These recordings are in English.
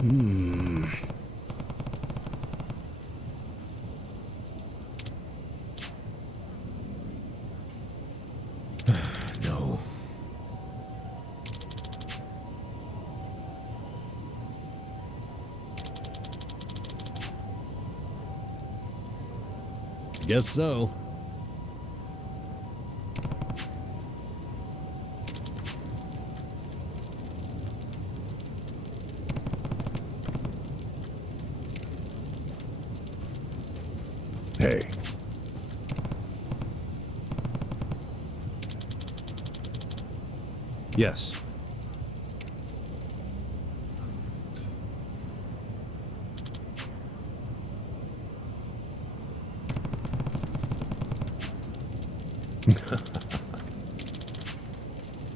No. Guess so. Hey. Yes.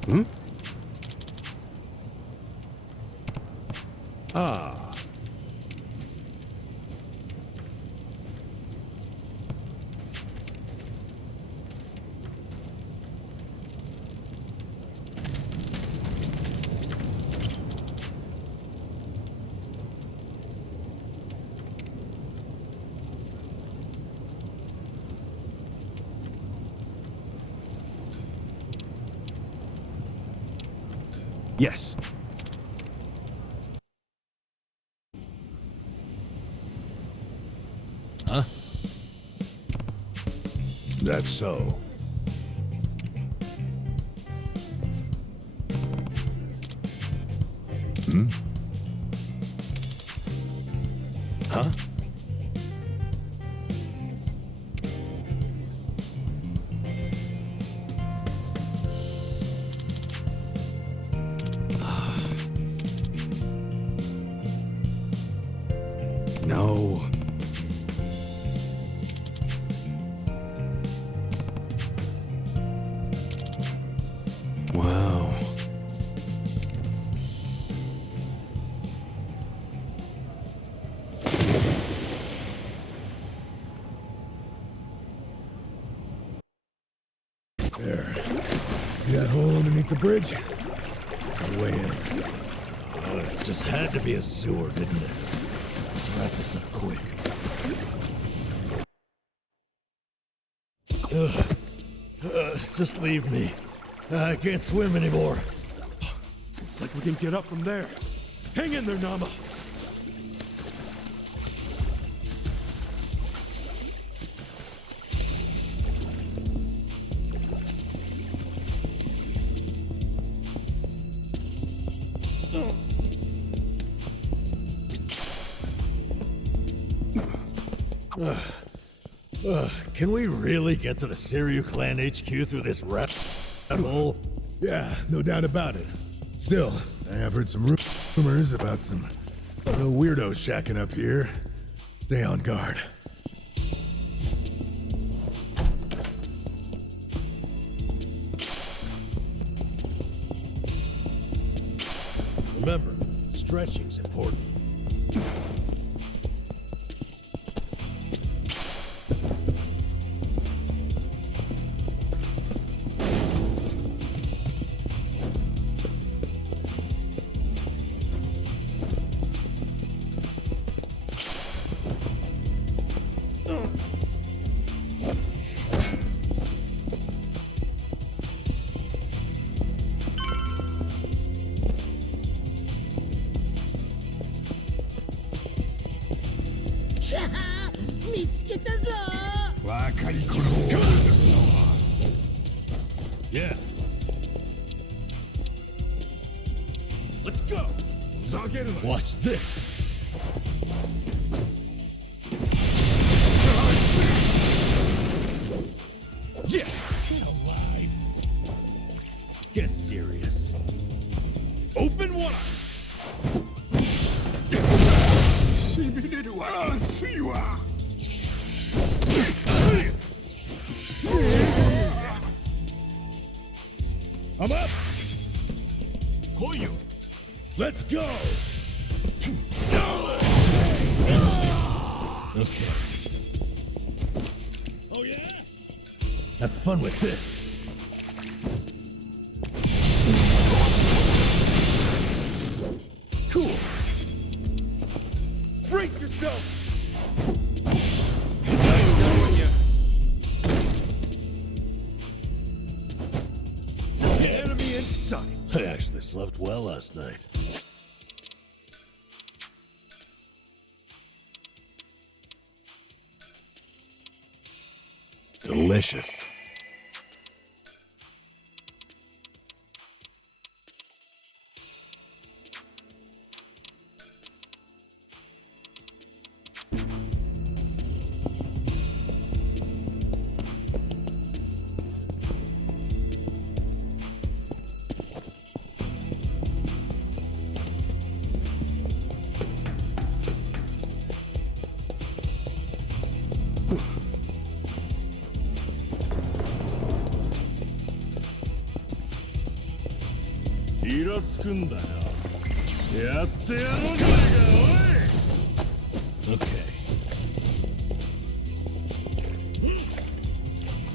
Hmm? Ah. Yes. Huh? That's so. Hmm? Huh? No. Wow. There. See that hole underneath the bridge? It's our way in. It just had to be a sewer, didn't it? Let's wrap this up quick. Just leave me. I can't swim anymore. Looks like we can get up from there. Hang in there, Nama. Can we really get to the Siryu Clan HQ through this rat hole? Yeah, no doubt about it. Still, I have heard some rumors about some weirdos shacking up here. Stay on guard. Remember, stretching's important. Yeah. Let's go! Watch this! Yeah! Get alive! Get serious. Open one! I'm up! Koyu! Let's go! Okay. Oh yeah? Have fun with this. Cool. yourself! Nice knowing you. Enemy in sight! I actually slept well last night. Delicious. Okay.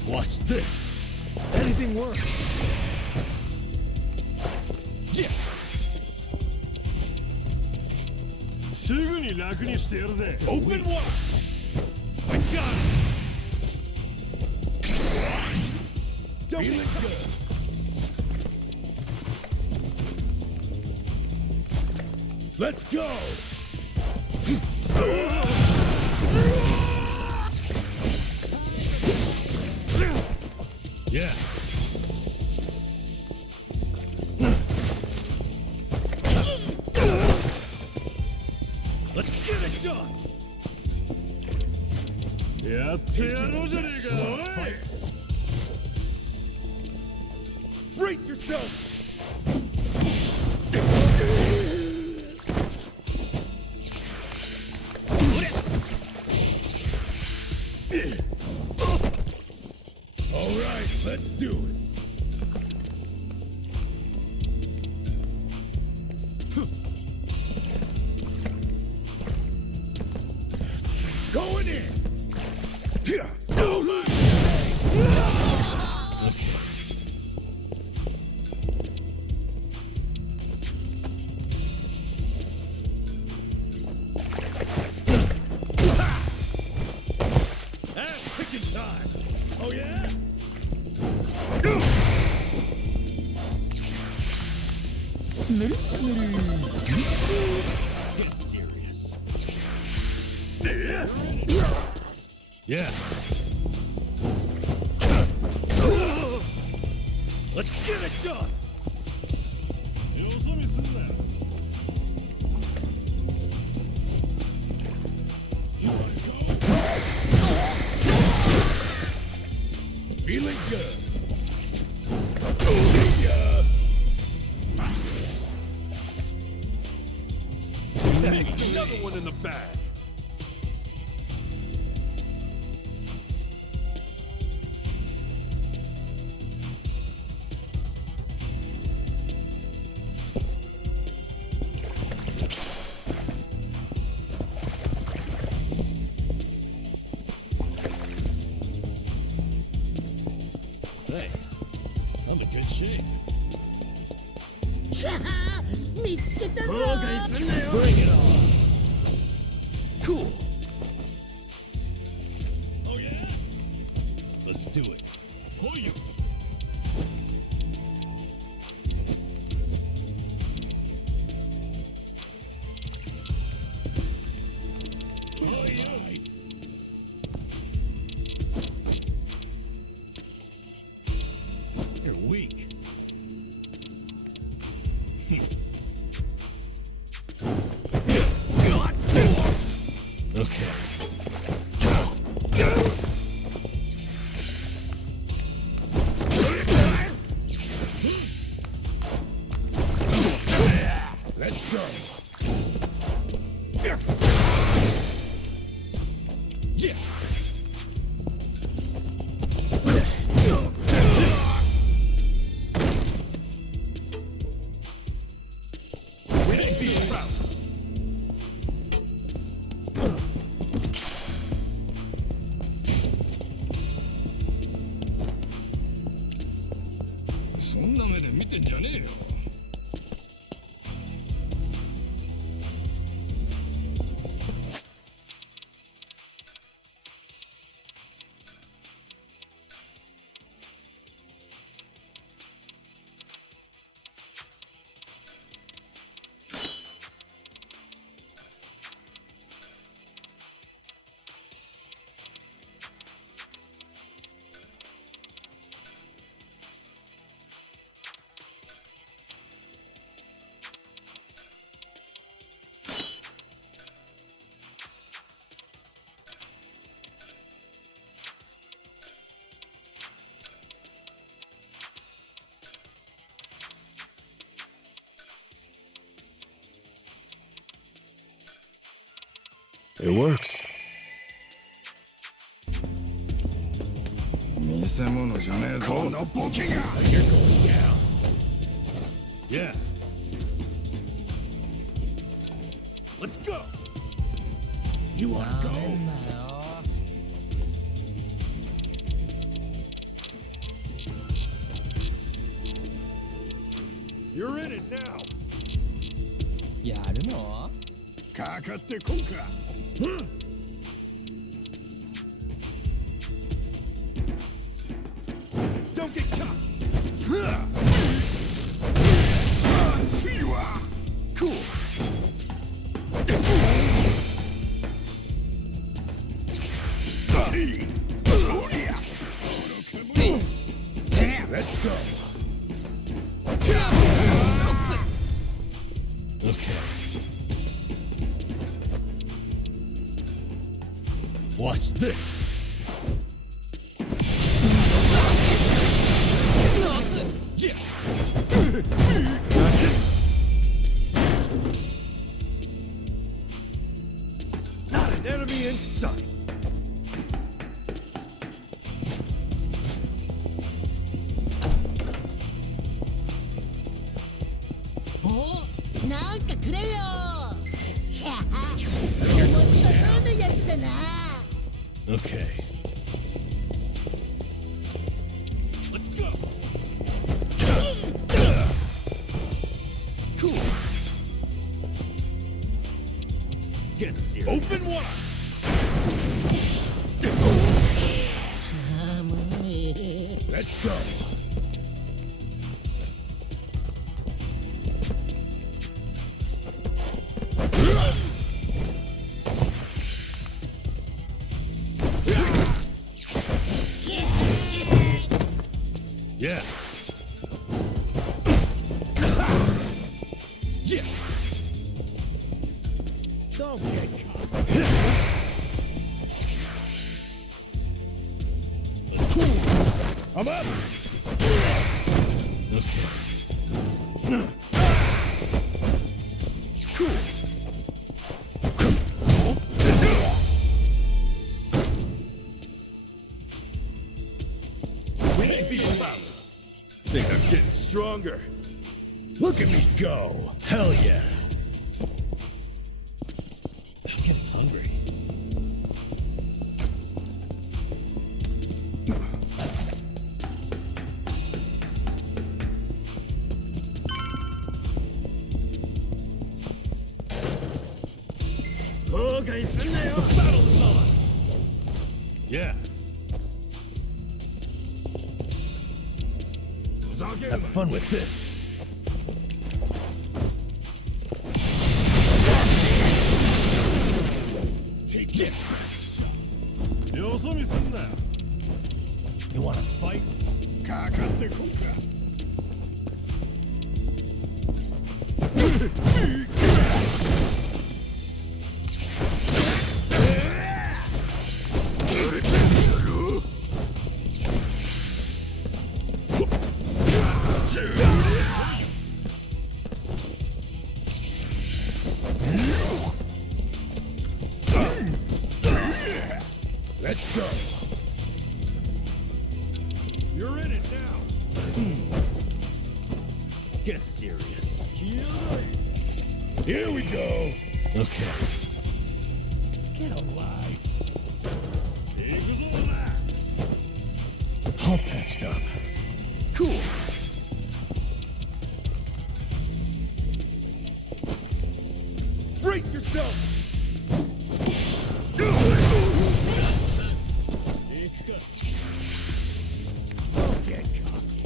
Watch this. Anything works. Yeah. すぐに楽にしてやるぜ。 Open wide! I got it. Feeling good! Let's go! Yeah. Let's get it done. やってやろうじゃねえか。おい。 Brace yourself! All right, let's do it. Going in. Ass kicking time. Oh yeah? Get serious. Yeah. Let's get it done. よそ見すんなよ。 Feeling good. Another one in the bag. Hey, I'm in good shape. 見つけたぞ Bring it on. Cool. Oh yeah? Let's do it. 来いよ。 You're weak. Okay. Let's go. Yeah. Ain't being proud. そんな目で見てんじゃねえよ。 Let's It works. 見せ物じゃねえぞこのボケが You're going down. Yeah. Let's go. You want to go? You're in it now. やるの？かかってこんか Don't get caught. 次は Cool. Let's go. Okay. Watch this. Not an enemy in sight. お、なんかくれよ。ひゃあ、面白そうなやつだな。Okay. Let's go. Cool. Get serious. Open wide. 寒い。 Let's go. Yeah. Yeah. Don't get caught. I'm up. Okay. Cool. Can't be found. Think I'm getting stronger. Look at me go. Hell yeah. I'm getting hungry. Okay, battle is on. Yeah. Have fun with this. Take it. よそ見すんな You wanna fight? かかってこんか Let's go. You're in it now Get serious. Here we go. Okay. Get alive. 行くぞ All patched up. Cool. Brace yourself. 行くか Don't get cocky.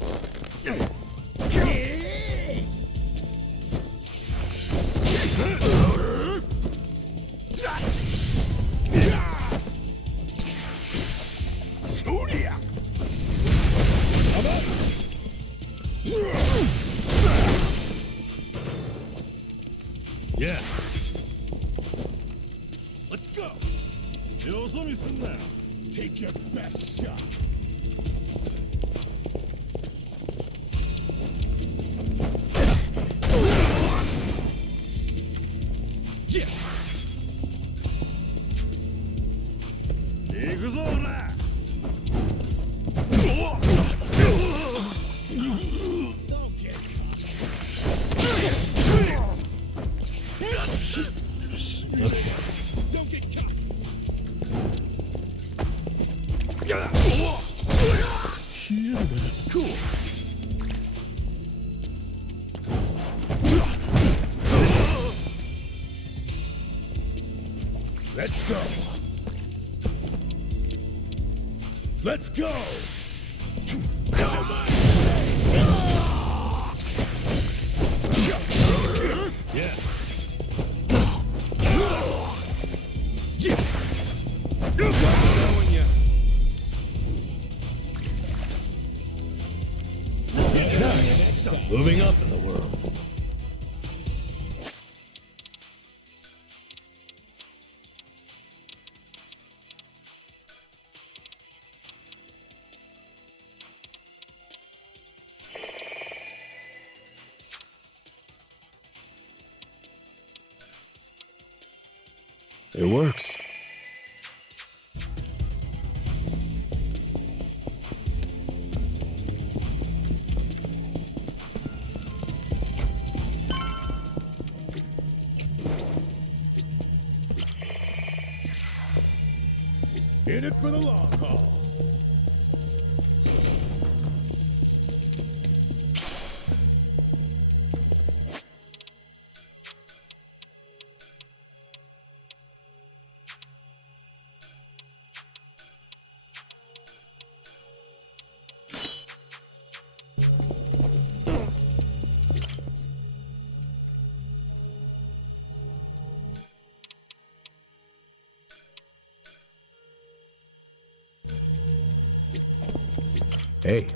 Yeah. Let's go. よそ見すんな Take your best shot. Yeah. くぞほら Don't get caught. Cool. Let's go. Let's go. Yeah. Knowing ya. Moving up in the world. It works. In it for the long haul. Hey.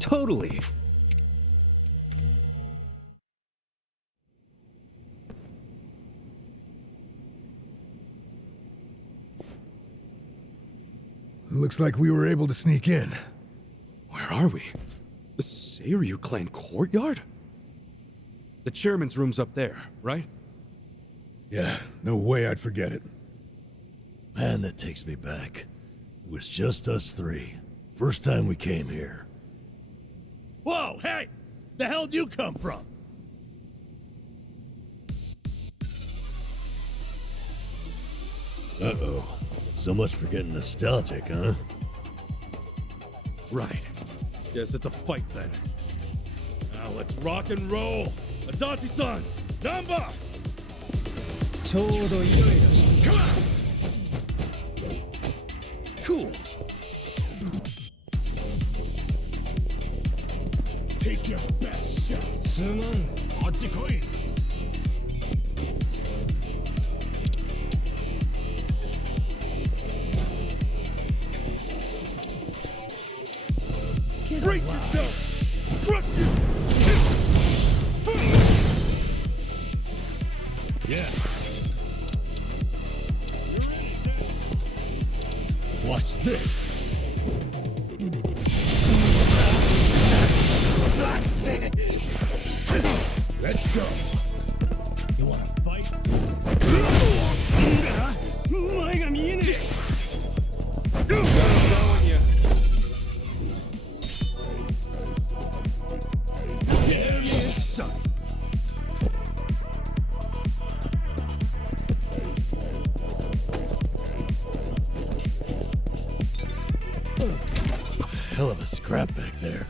Totally. Looks like we were able to sneak in. Where are we? The Seiryu clan courtyard? The chairman's room's up there, right? Yeah, no way I'd forget it. Man, that takes me back. It was just us three. First time we came here. Whoa, hey! The hell'd you come from? Uh-oh. So much for getting nostalgic, huh? Right. Guess it's a fight then. Now let's rock and roll! Adachi-san! Namba! ちょうどいろいろして Come on! Cool! Take your best shot! すまんあっち来い Brace yourself! Trust you! Yeah. Watch this. Let's go. You wanna fight? Knowing ya. There you son. Hell of a scrap back there.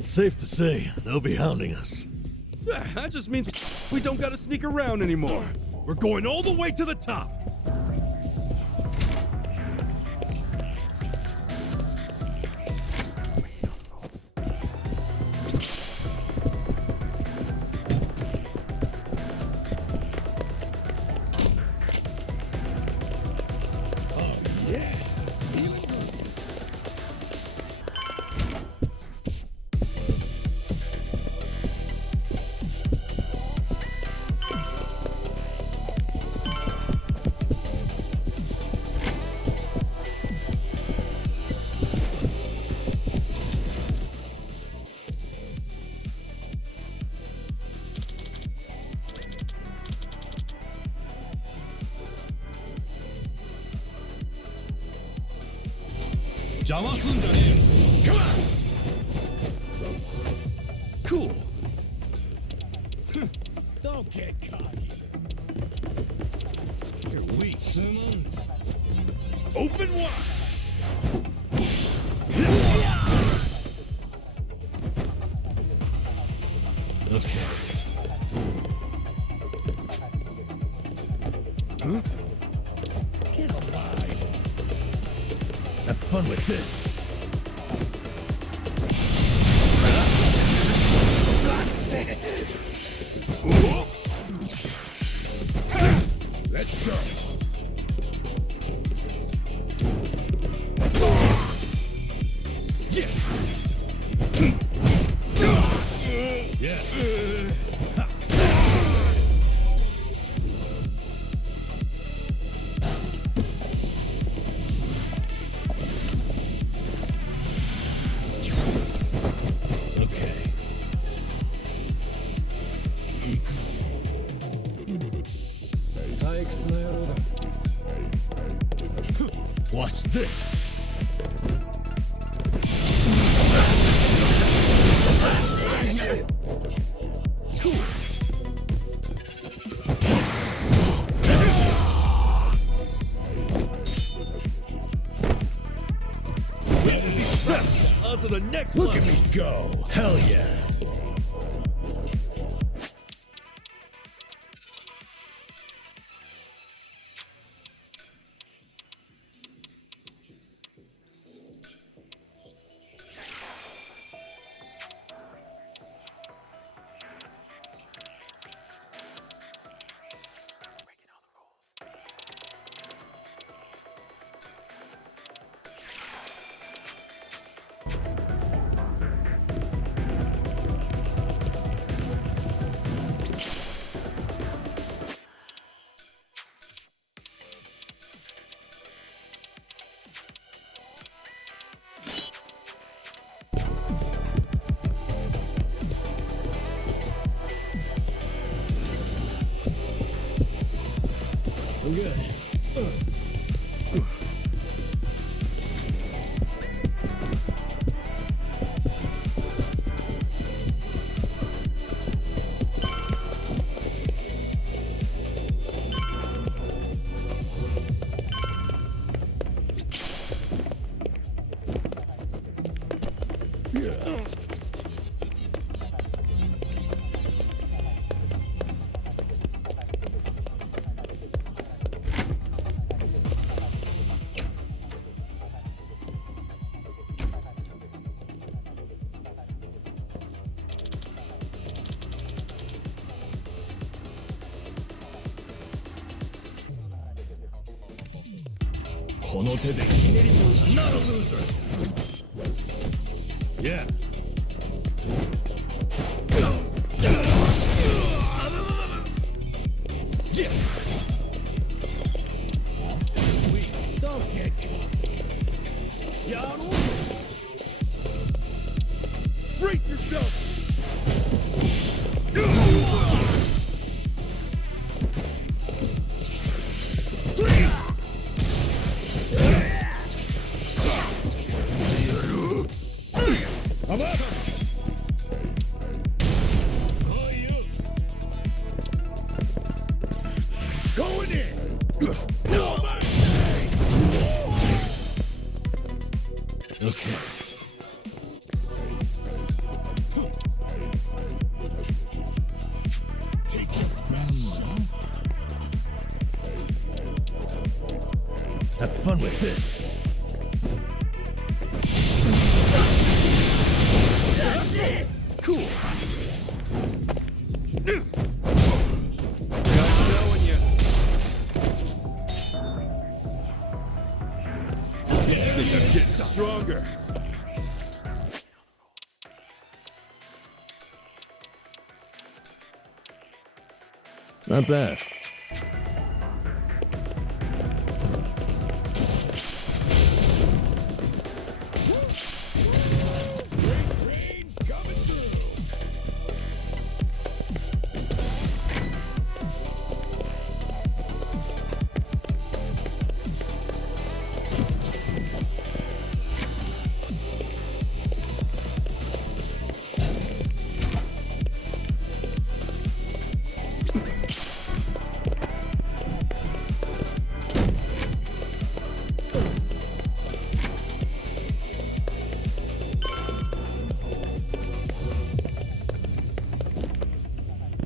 Safe to say, they'll be hounding us. That just means we don't gotta sneak around anymore. We're going all the way to the top. 邪魔すんじゃねえよ。Come on! Cool. Don't get cocky. You're weak. Open wide. Okay. Huh? Get alive. Have fun with this. Let's go. Yeah. Yeah. Okay. 退屈な野郎だ。 Watch this. On to the next Look at me go. Hell yeah. I'm good. Not a loser. Yeah. Yeah. Don't get Yaro. Brace yourself. I'm up. Going in. Okay. Take it from Have fun with this. Cool. Just knowing you. Yeah, I'm getting stronger. Not bad. Train's coming through.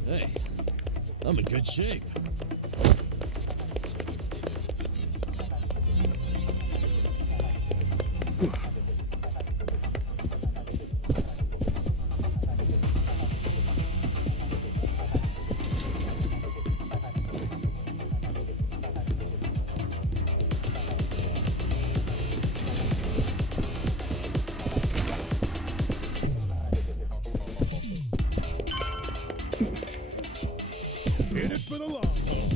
Hey, I'm in good shape. In it for the long haul.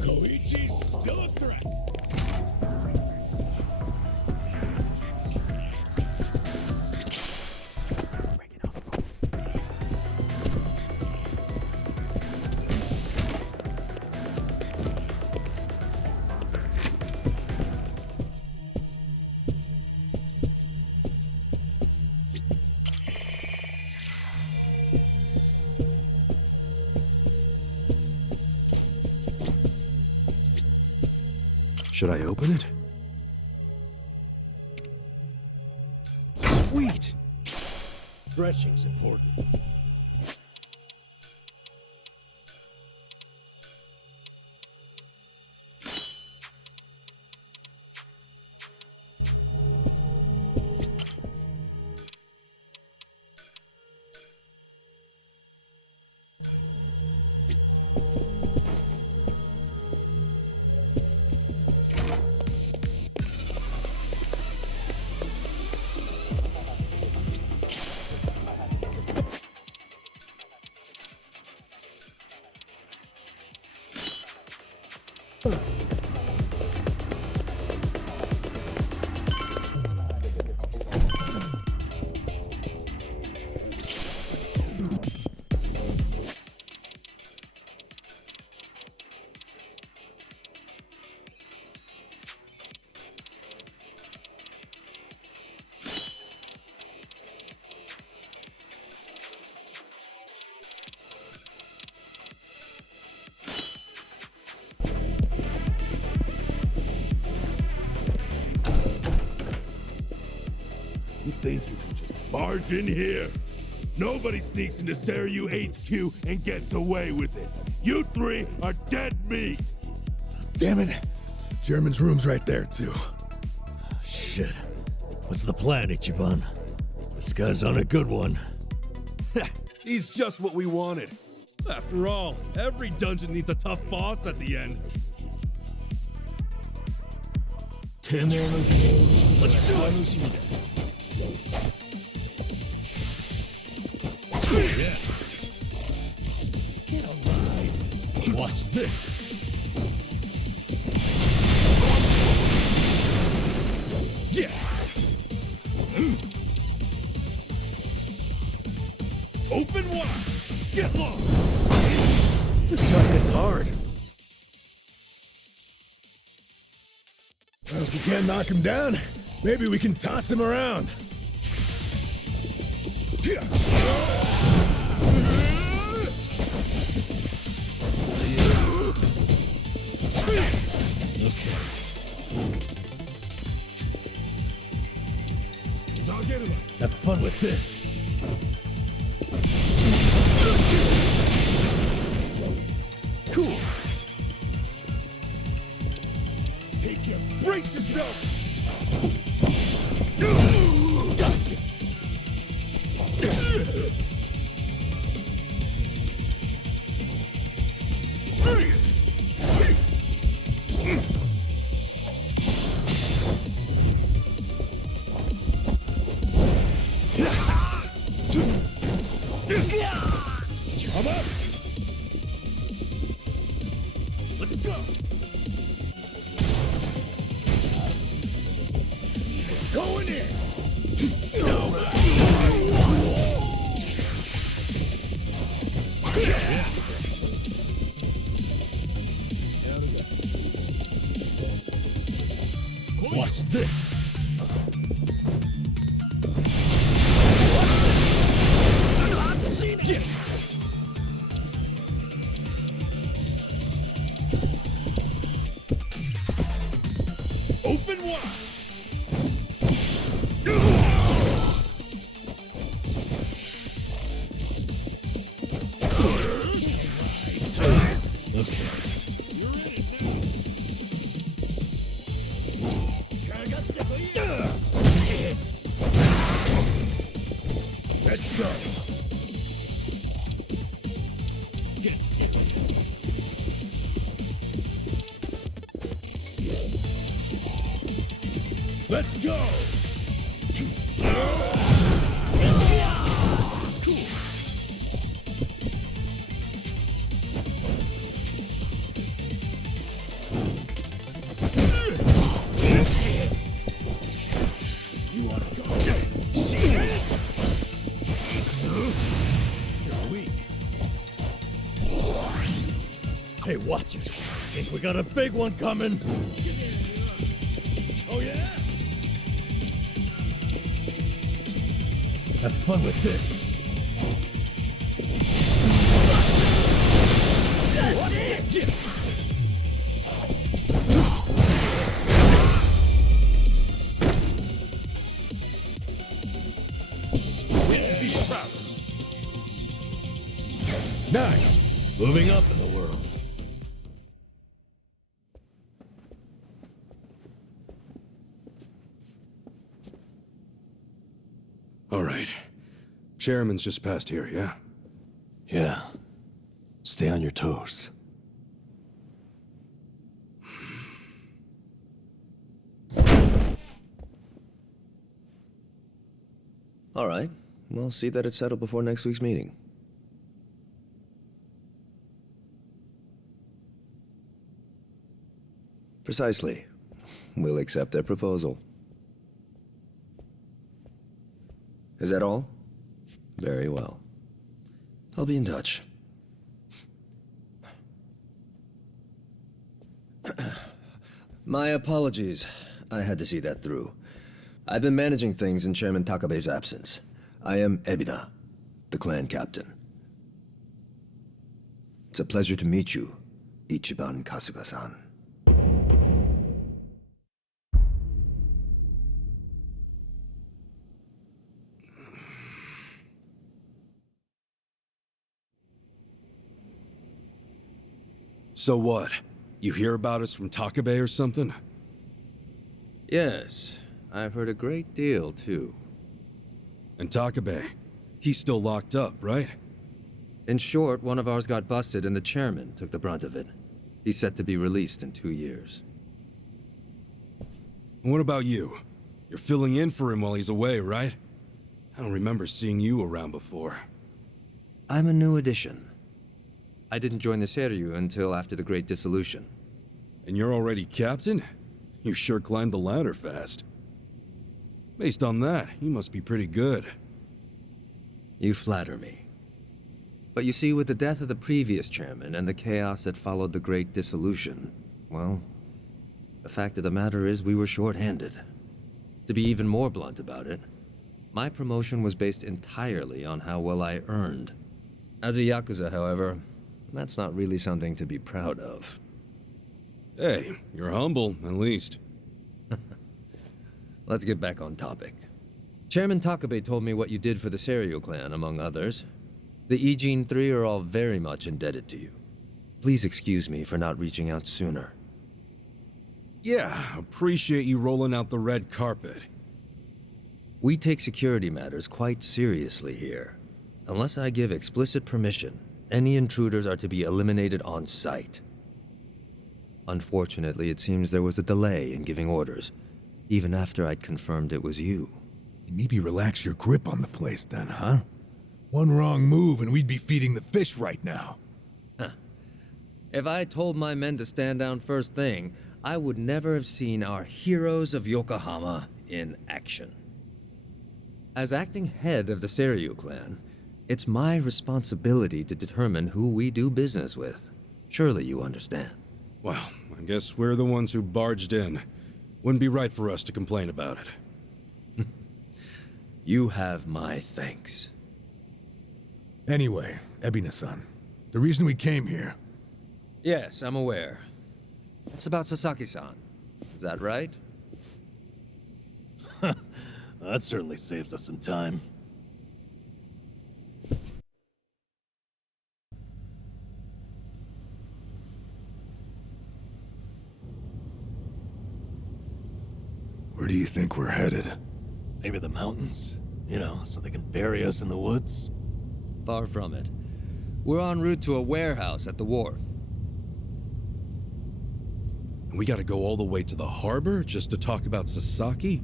Koichi's still a threat. Should I open it? Sweet! Stretching's important. You think you can just barge in here? Nobody sneaks into Seiryu HQ and gets away with it. You three are dead meat. Damn it. German's room's right there, too. Shit. What's the plan, Ichiban? This guy's on a good one. He's just what we wanted. After all, every dungeon needs a tough boss at the end. Let's do it! Yeah. Get alive. Watch this. Yeah. Open wide. Get lost. This stuff gets hard. Well, if we can't knock him down, maybe we can toss him around. Have fun with this. Cool. Take your brace yourself. I'm up! Let's go! Going in! Watch this. Open wide! Let's go! Get serious. Let's go! You wanna go? You're weak. Hey, watch it. Think we got a big one coming. Oh yeah? Have fun with this. Nice! Moving up in the world. All right. Chairman's just past here, yeah? Yeah. Stay on your toes. All right. We'll see that it's settled before next week's meeting. Precisely. We'll accept their proposal. Is that all? Very well. I'll be in touch. My apologies. I had to see that through. I've been managing things in Chairman Takabe's absence. I am Ebina, the clan captain. It's a pleasure to meet you, Ichiban Kasuga-san. So what? You hear about us from Takabe or something? Yes, I've heard a great deal, too. And Takabe, he's still locked up, right? In short, one of ours got busted and the chairman took the brunt of it. He's set to be released in 2 years. And what about you? You're filling in for him while he's away, right? I don't remember seeing you around before. I'm a new addition. I didn't join the Seiryu until after the Great Dissolution. And you're already captain? You sure climbed the ladder fast. Based on that, you must be pretty good. You flatter me. But you see, with the death of the previous chairman and the chaos that followed the Great Dissolution, well, the fact of the matter is we were short-handed. To be even more blunt about it, my promotion was based entirely on how well I earned. As a Yakuza, however, that's not really something to be proud of. Hey, you're humble, at least. Let's get back on topic. Chairman Takabe told me what you did for the Seiryu clan, among others. The Ijin 3 are all very much indebted to you. Please excuse me for not reaching out sooner. Yeah, appreciate you rolling out the red carpet. We take security matters quite seriously here. Unless I give explicit permission, any intruders are to be eliminated on sight. Unfortunately, it seems there was a delay in giving orders, even after I'd confirmed it was you. Maybe relax your grip on the place then, huh? One wrong move and we'd be feeding the fish right now. If I told my men to stand down first thing, I would never have seen our heroes of Yokohama in action. As acting head of the Seiryu clan, it's my responsibility to determine who we do business with. Surely you understand. Well, I guess we're the ones who barged in. Wouldn't be right for us to complain about it. You have my thanks. Anyway, Ebina-san, the reason we came here... Yes, I'm aware. It's about Sasaki-san. Is that right? That certainly saves us some time. Where do you think we're headed? Maybe the mountains? You know, so they can bury us in the woods? Far from it. We're en route to a warehouse at the wharf. We gotta go all the way to the harbor just to talk about Sasaki?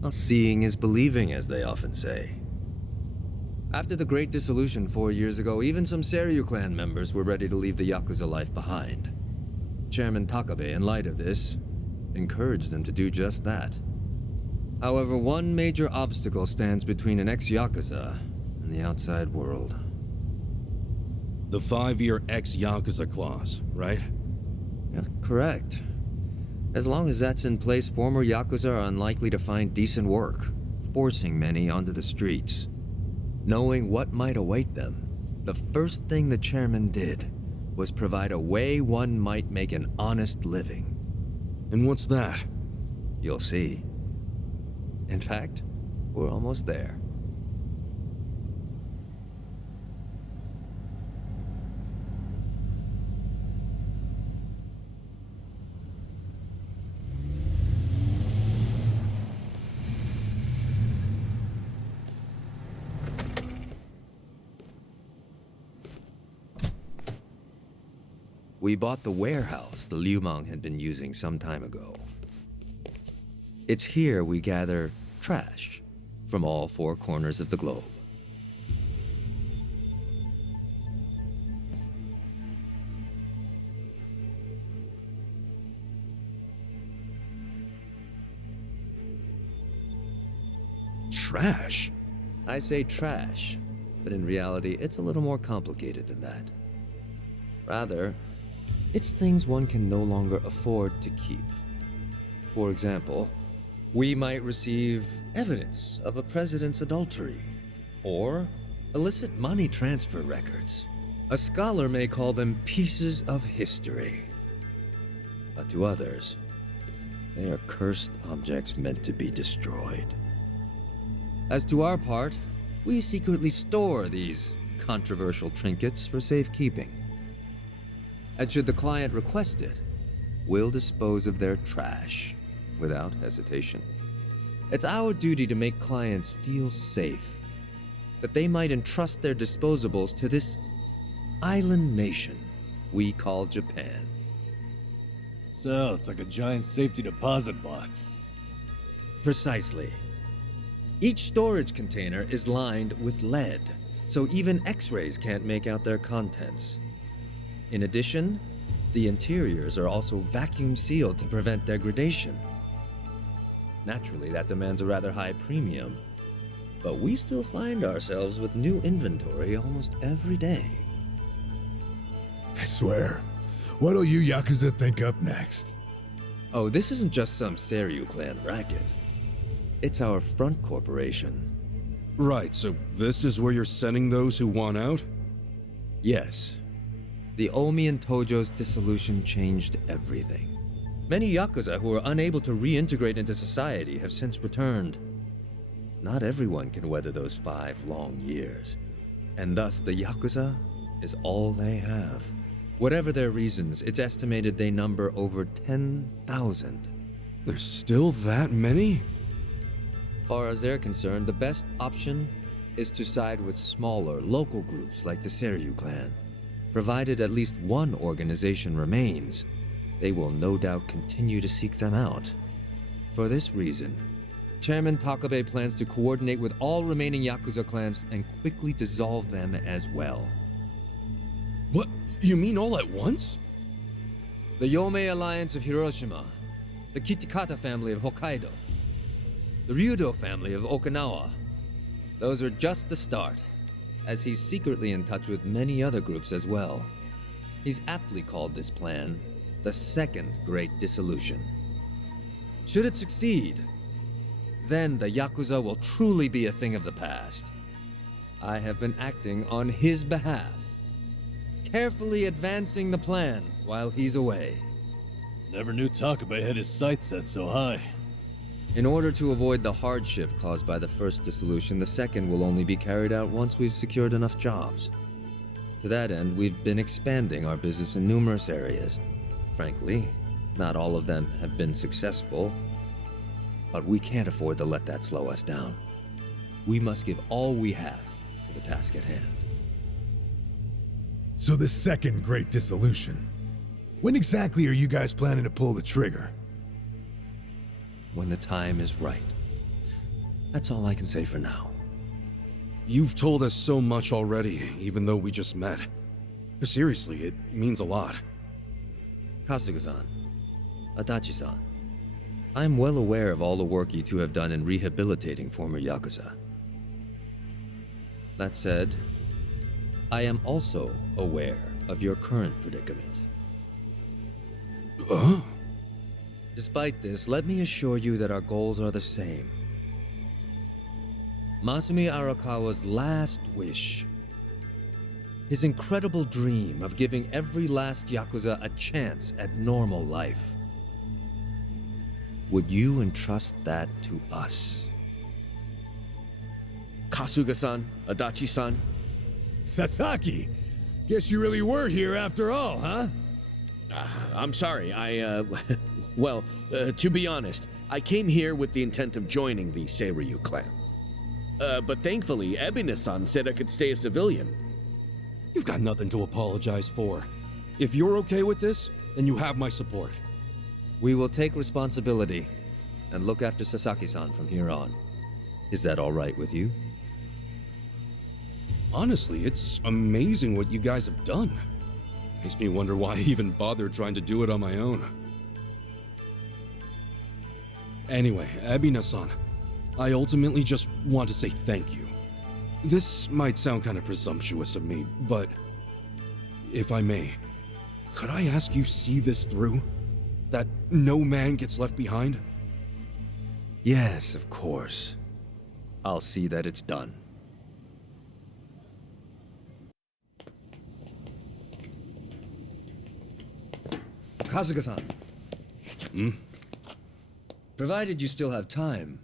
Well, seeing is believing, as they often say. After the Great Dissolution 4 years ago, even some Seiryu clan members were ready to leave the Yakuza life behind. Chairman Takabe, in light of this, encouraged them to do just that. However, one major obstacle stands between an ex-Yakuza and the outside world. The 5-year ex-Yakuza clause, right? Yeah, correct. As long as that's in place, former Yakuza are unlikely to find decent work, forcing many onto the streets. Knowing what might await them, the first thing the chairman did was provide a way one might make an honest living. And what's that? You'll see. In fact, we're almost there. We bought the warehouse the Liu Meng had been using some time ago. It's here we gather trash from all 4 corners of the globe. Trash? I say trash, but in reality, it's a little more complicated than that. Rather, it's things one can no longer afford to keep. For example, we might receive evidence of a president's adultery, or illicit money transfer records. A scholar may call them pieces of history. But to others, they are cursed objects meant to be destroyed. As to our part, we secretly store these controversial trinkets for safekeeping. And should the client request it, we'll dispose of their trash without hesitation. It's our duty to make clients feel safe, that they might entrust their disposables to this island nation we call Japan. So, it's like a giant safety deposit box. Precisely. Each storage container is lined with lead, so even X-rays can't make out their contents. In addition, the interiors are also vacuum sealed to prevent degradation. Naturally, that demands a rather high premium, but we still find ourselves with new inventory almost every day. I swear. What'll you Yakuza think up next? Oh, this isn't just some Seiryu clan racket. It's our front corporation. Right, so this is where you're sending those who want out? Yes. The Omi and Tojo's dissolution changed everything. Many Yakuza who were unable to reintegrate into society have since returned. Not everyone can weather those 5 long years, and thus the Yakuza is all they have. Whatever their reasons, it's estimated they number over 10,000. There's still that many? Far as they're concerned, the best option is to side with smaller, local groups like the Seiryu clan. Provided at least one organization remains, they will no doubt continue to seek them out. For this reason, Chairman Takabe plans to coordinate with all remaining Yakuza clans and quickly dissolve them as well. What? You mean all at once? The Yomei Alliance of Hiroshima, the Kitakata family of Hokkaido, the Ryudo family of Okinawa. Those are just the start, as he's secretly in touch with many other groups as well. He's aptly called this plan the Second Great Dissolution. Should it succeed, then the Yakuza will truly be a thing of the past. I have been acting on his behalf, carefully advancing the plan while he's away. Never knew Takabe had his sights set so high. In order to avoid the hardship caused by the first dissolution, the second will only be carried out once we've secured enough jobs. To that end, we've been expanding our business in numerous areas. Frankly, not all of them have been successful, but we can't afford to let that slow us down. We must give all we have to the task at hand. So the second great dissolution. When exactly are you guys planning to pull the trigger? When the time is right. That's all I can say for now. You've told us so much already, even though we just met. Seriously, it means a lot. Kasuga-san, Adachi-san, I'm well aware of all the work you two have done in rehabilitating former Yakuza. That said, I am also aware of your current predicament. Despite this, let me assure you that our goals are the same. Masumi Arakawa's last wish, his incredible dream of giving every last Yakuza a chance at normal life. Would you entrust that to us? Kasuga-san, Adachi-san. Sasaki! Guess you really were here after all, huh? I'm sorry, well, to be honest, I came here with the intent of joining the Seiryu clan. But thankfully, Ebina-san said I could stay a civilian. You've got nothing to apologize for. If you're okay with this, then you have my support. We will take responsibility and look after Sasaki-san from here on. Is that all right with you? Honestly, it's amazing what you guys have done. Makes me wonder why I even bothered trying to do it on my own. Anyway, Ebina-san, I ultimately just want to say thank you. This might sound kind of presumptuous of me, but if I may, could I ask you see this through? That no man gets left behind? Yes, of course. I'll see that it's done. Kasuga-san. Provided you still have time,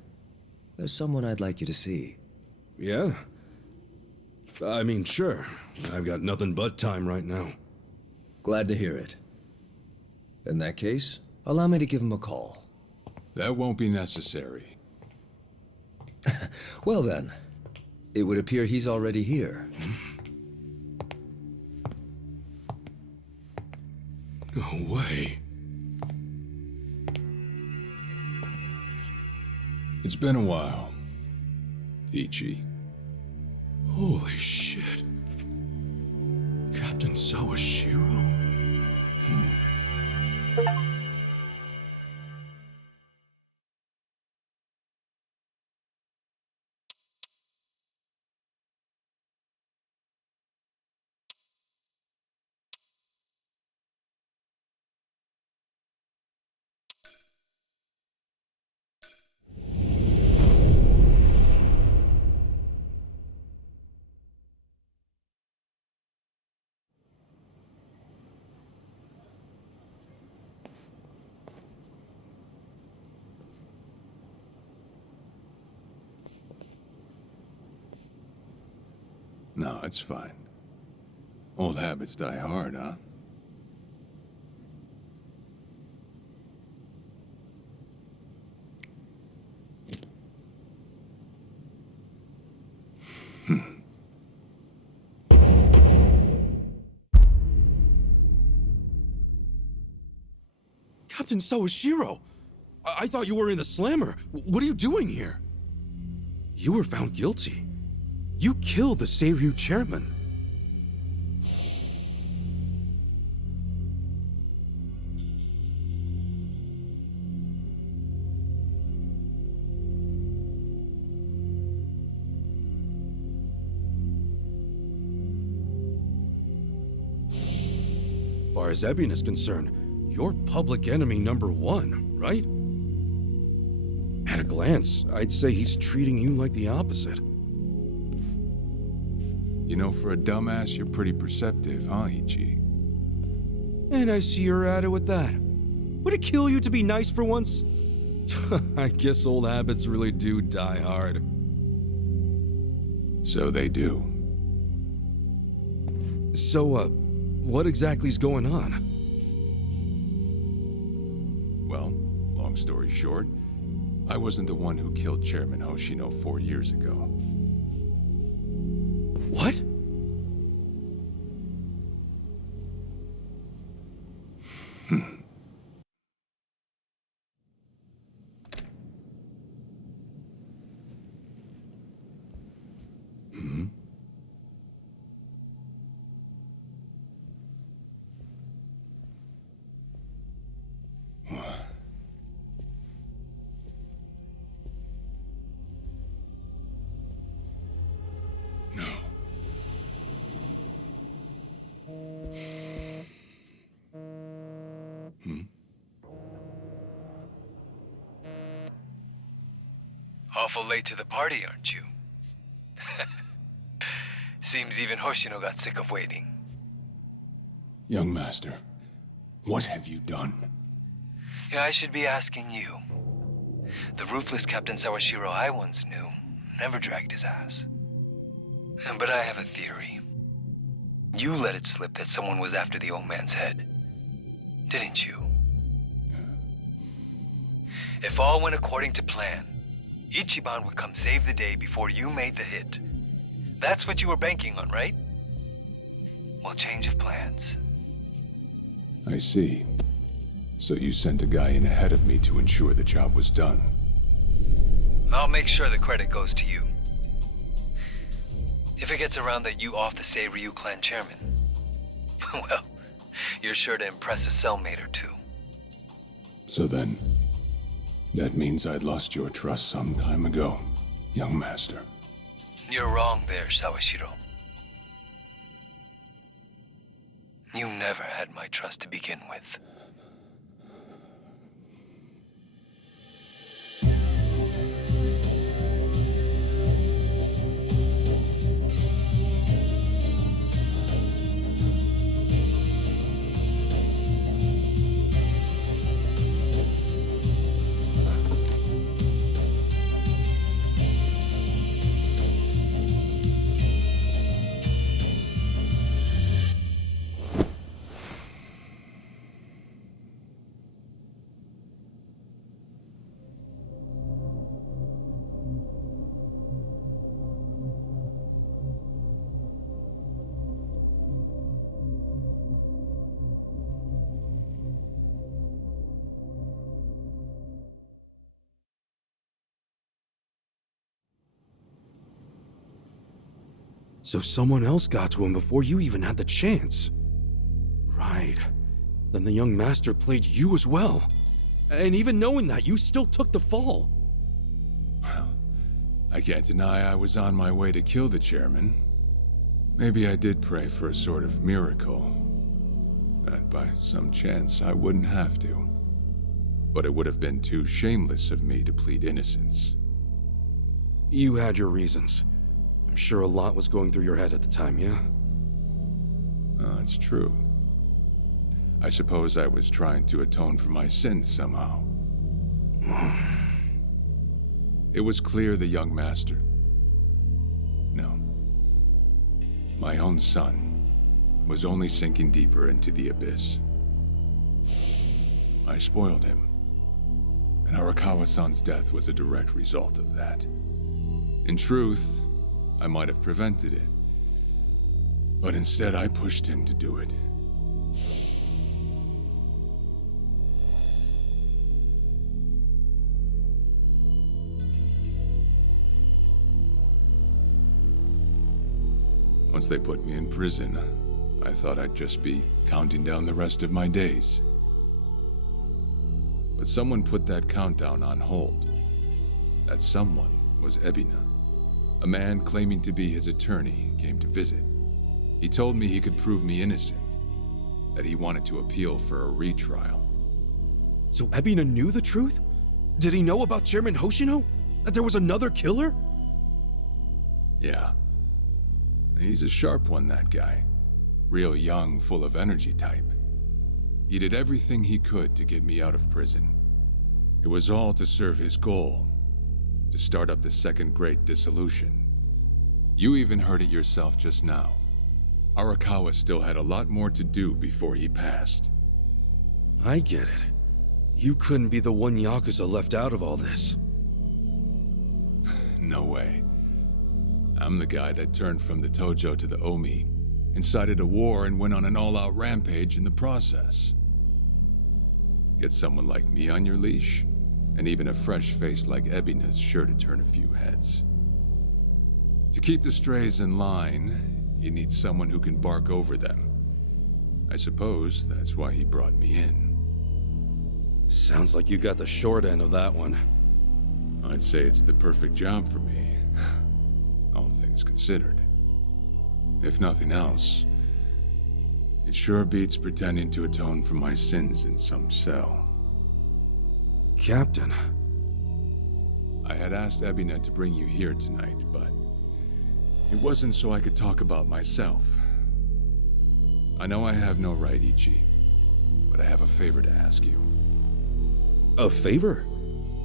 there's someone I'd like you to see. Yeah? I mean, sure. I've got nothing but time right now. Glad to hear it. In that case, allow me to give him a call. That won't be necessary. Well then, it would appear he's already here. No way. It's been a while, Ichi. Holy shit. Captain Sawashiro. No, it's fine. Old habits die hard, huh? Captain Sawashiro! I thought you were in the slammer. What are you doing here? You were found guilty. You killed the Seiryu chairman. As far as Ebion is concerned, you're public enemy #1, right? At a glance, I'd say he's treating you like the opposite. You know, for a dumbass, you're pretty perceptive, huh, Ichi? And I see you're at it with that. Would it kill you to be nice for once? I guess old habits really do die hard. So they do. So, what exactly's going on? Well, long story short, I wasn't the one who killed Chairman Hoshino 4 years ago. What? Awful late to the party, aren't you? Seems even Hoshino got sick of waiting. Young master, what have you done? Yeah, I should be asking you. The ruthless Captain Sawashiro I once knew never dragged his ass. But I have a theory. You let it slip that someone was after the old man's head, didn't you? If all went according to plan, Ichiban would come save the day before you made the hit. That's what you were banking on, right? Well, change of plans. I see. So you sent a guy in ahead of me to ensure the job was done. I'll make sure the credit goes to you. If it gets around that you off the Seiryu clan chairman, well, you're sure to impress a cellmate or two. So then, that means I'd lost your trust some time ago, young master. You're wrong there, Sawashiro. You never had my trust to begin with. So someone else got to him before you even had the chance. Right. Then the young master played you as well. And even knowing that, you still took the fall. Well, I can't deny I was on my way to kill the chairman. Maybe I did pray for a sort of miracle. That by some chance I wouldn't have to. But it would have been too shameless of me to plead innocence. You had your reasons. I'm sure a lot was going through your head at the time, yeah? That's true. I suppose I was trying to atone for my sins somehow. It was clear the young master... No. My own son was only sinking deeper into the abyss. I spoiled him. And Arakawa-san's death was a direct result of that. In truth, I might have prevented it. But instead, I pushed him to do it. Once they put me in prison, I thought I'd just be counting down the rest of my days. But someone put that countdown on hold. That someone was Ebina. A man claiming to be his attorney came to visit. He told me he could prove me innocent, that he wanted to appeal for a retrial. So Ebina knew the truth? Did he know about Chairman Hoshino? That there was another killer? Yeah. He's a sharp one, that guy. Real young, full of energy type. He did everything he could to get me out of prison. It was all to serve his goal, to start up the Second Great Dissolution. You even heard it yourself just now. Arakawa still had a lot more to do before he passed. I get it. You couldn't be the one Yakuza left out of all this. No way. I'm the guy that turned from the Tojo to the Omi, incited a war and went on an all-out rampage in the process. Get someone like me on your leash, and even a fresh face like Ebina's sure to turn a few heads. To keep the strays in line, you need someone who can bark over them. I suppose that's why he brought me in. Sounds like you got the short end of that one. I'd say it's the perfect job for me, all things considered. If nothing else, it sure beats pretending to atone for my sins in some cell. Captain. I had asked Ebina to bring you here tonight, but it wasn't so I could talk about myself. I know I have no right, Ichi, but I have a favor to ask you. A favor?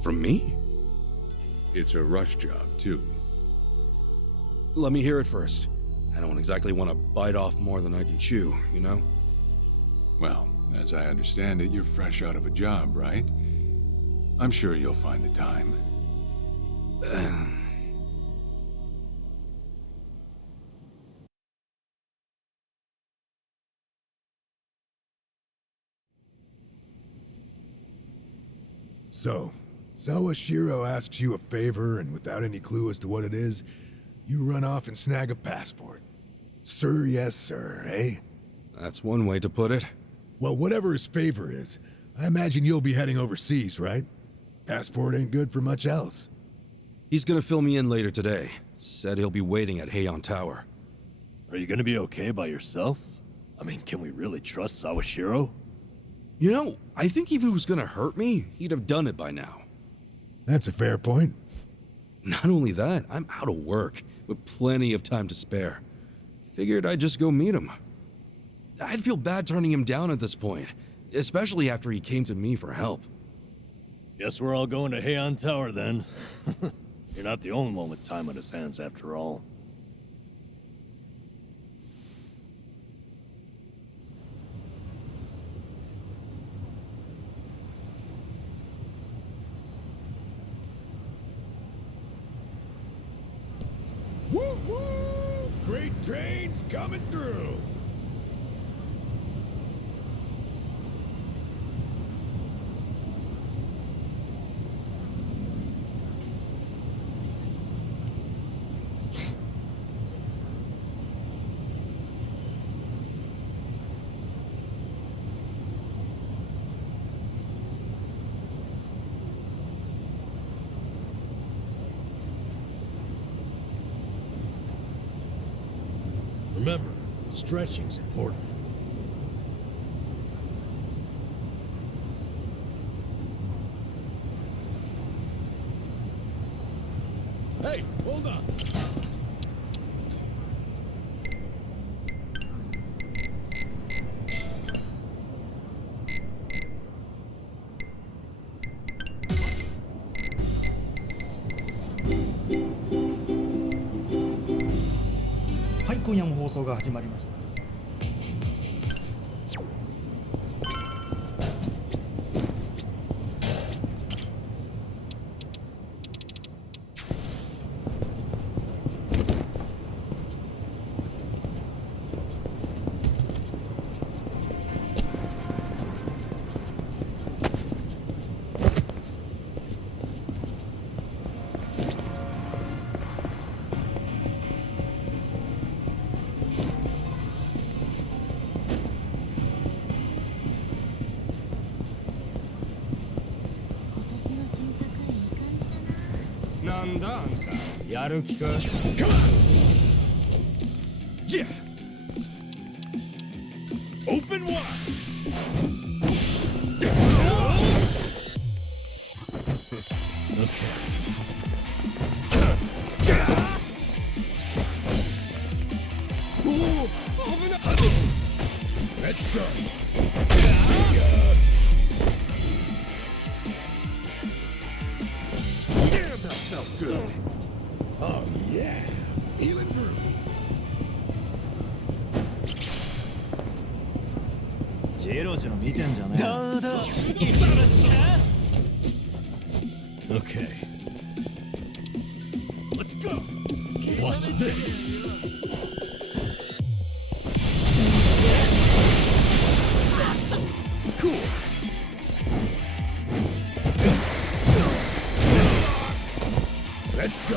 From me? It's a rush job, too. Let me hear it first. I don't exactly want to bite off more than I can chew, you know? Well, as I understand it, you're fresh out of a job, right? I'm sure you'll find the time. So, Sawashiro asks you a favor, and without any clue as to what it is, you run off and snag a passport. Sir, yes, sir, eh? That's one way to put it. Well, whatever his favor is, I imagine you'll be heading overseas, right? Passport ain't good for much else. He's gonna fill me in later today. Said he'll be waiting at Heian Tower. Are you gonna be okay by yourself? I mean, can we really trust Sawashiro? You know, I think if he was gonna hurt me, he'd have done it by now. That's a fair point. Not only that, I'm out of work, with plenty of time to spare. Figured I'd just go meet him. I'd feel bad turning him down at this point, especially after he came to me for help. Guess we're all going to Heian Tower then. You're not the only one with time on his hands after all. Woo woo! Freight trains coming through! Remember, stretching's important. Hey, hold on!はい、今夜も放送が始まりました。なんだあんたやる気か Come on! Yeah! Open wide! Let's go! Damn, that felt good! Oh yeah! Feeling groovy. ジロジロ見てんじゃねえどうだ Okay, Let's go! watch this. Let's go!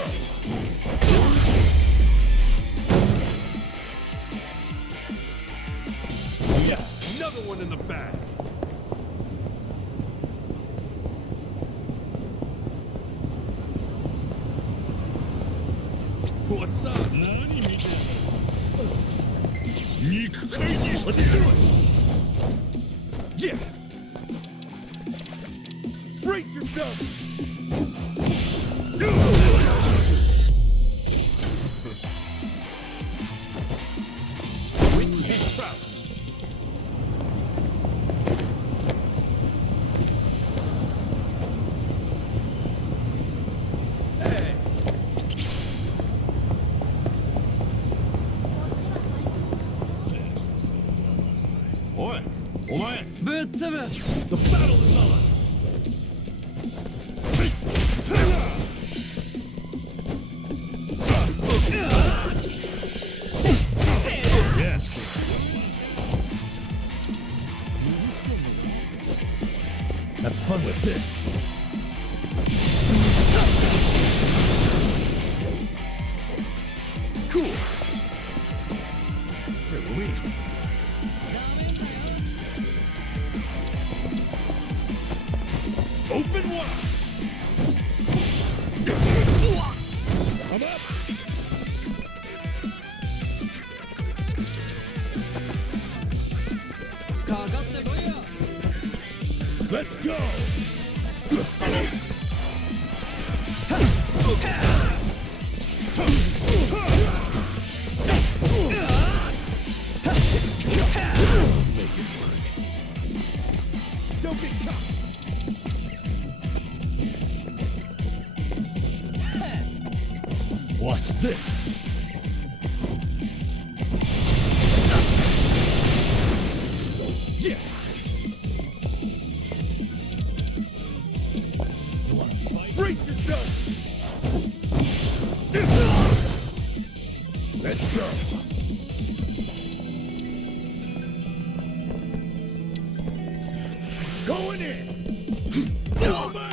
Yeah, another one in the bag. What's up? Let's do it! Yeah! Brace yourself! Hey! おい、お前、ぶっ潰す The battle is on! Yeah. Have fun with this. Cool. Relief. Open wide. Come up. Let's go. Don't get caught. Watch this. Yeah. Brace yourself. Let's go. Going in. Oh, my.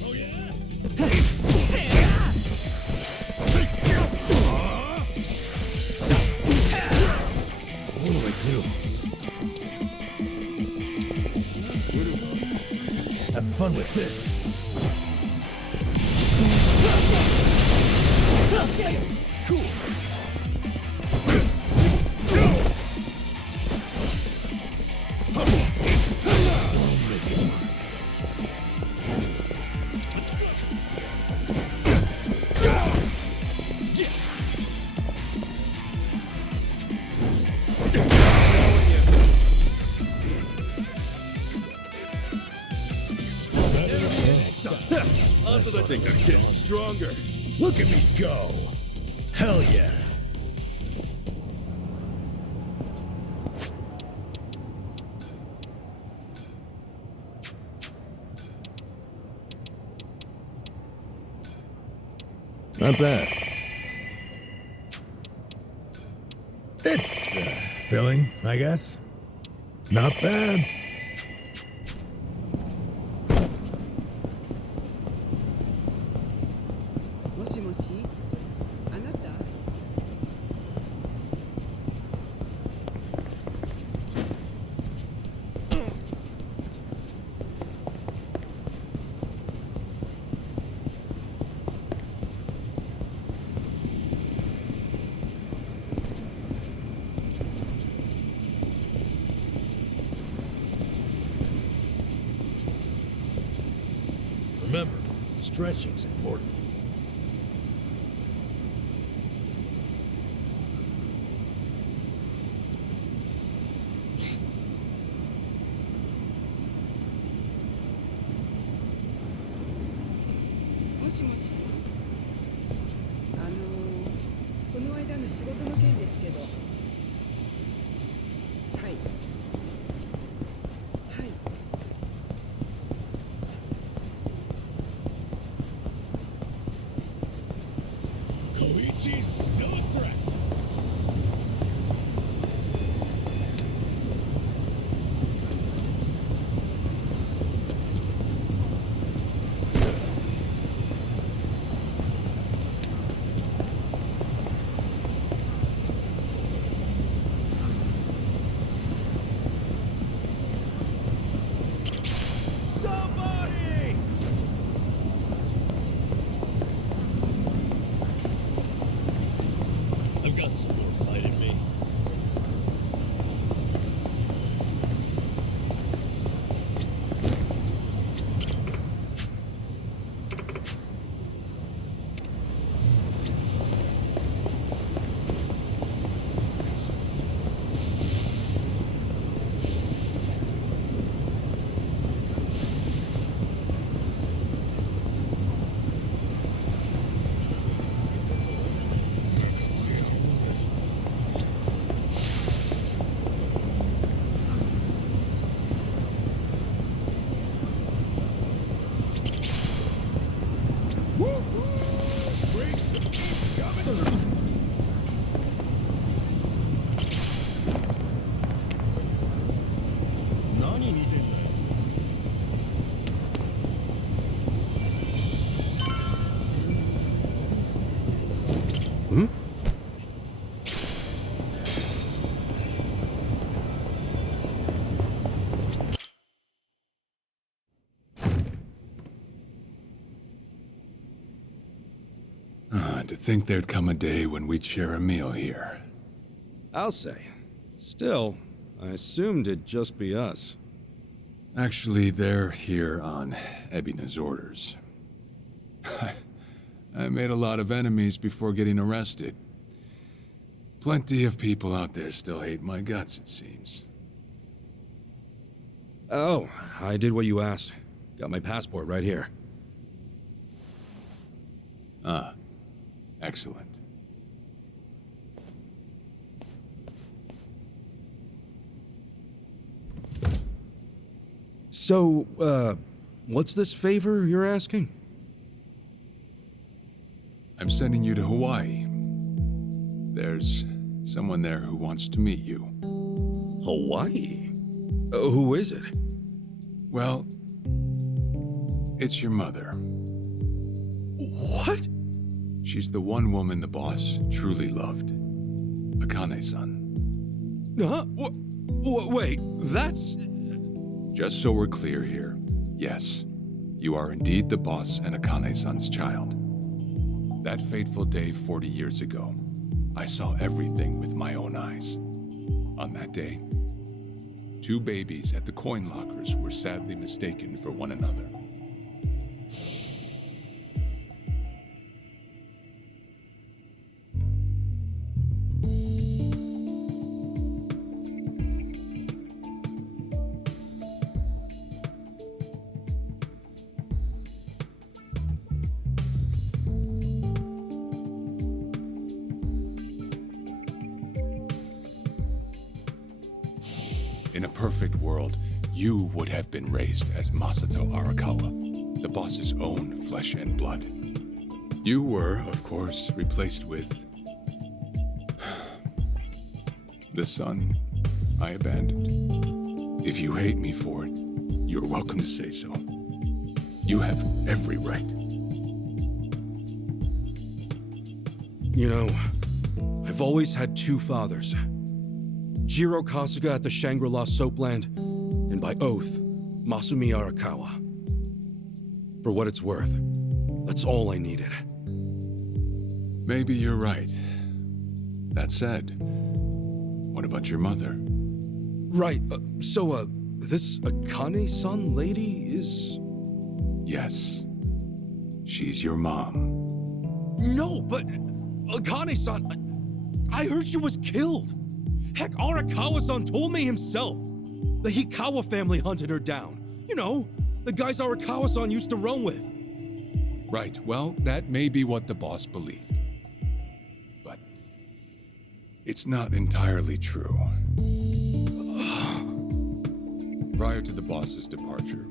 Oh, yeah? What do I do? Have fun with this. Cool. I think I'm getting stronger. Look at me go. Hell yeah. Not bad. It's, filling, I guess. Not bad. もしもしあなた Let's Stretching's important.もしもし。この間の仕事の件ですけど。はい。はい。Koichi's still a threat. Somebody! I've got some more fight in me. To think there'd come a day when we'd share a meal here. I'll say. Still, I assumed it'd just be us. Actually, they're here on Ebina's orders. I made a lot of enemies before getting arrested. Plenty of people out there still hate my guts, it seems. Oh, I did what you asked. Got my passport right here. Ah, excellent. So, what's this favor you're asking? I'm sending you to Hawaii. There's someone there who wants to meet you. Hawaii? Who is it? Well, it's your mother. What? She's the one woman the boss truly loved. Akane-san. Huh? Wait, that's... Just so we're clear here, yes, you are indeed the boss and Akane-san's child. That fateful day 40 years ago, I saw everything with my own eyes. On that day, 2 babies at the coin lockers were sadly mistaken for one another. In a perfect world, you would have been raised as Masato Arakawa, the boss's own flesh and blood. You were, of course, replaced with... the son I abandoned. If you hate me for it, you're welcome to say so. You have every right. You know, I've always had 2 fathers. Jiro Kasuga at the Shangri-La Soapland, and by oath, Masumi Arakawa. For what it's worth, that's all I needed. Maybe you're right. That said, what about your mother? Right, this Akane-san lady is... Yes. She's your mom. No, but Akane-san, I heard she was killed. Heck, Arakawa-san told me himself. The Hikawa family hunted her down. You know, the guys Arakawa-san used to roam with. Right, well, that may be what the boss believed. But it's not entirely true. Prior to the boss's departure,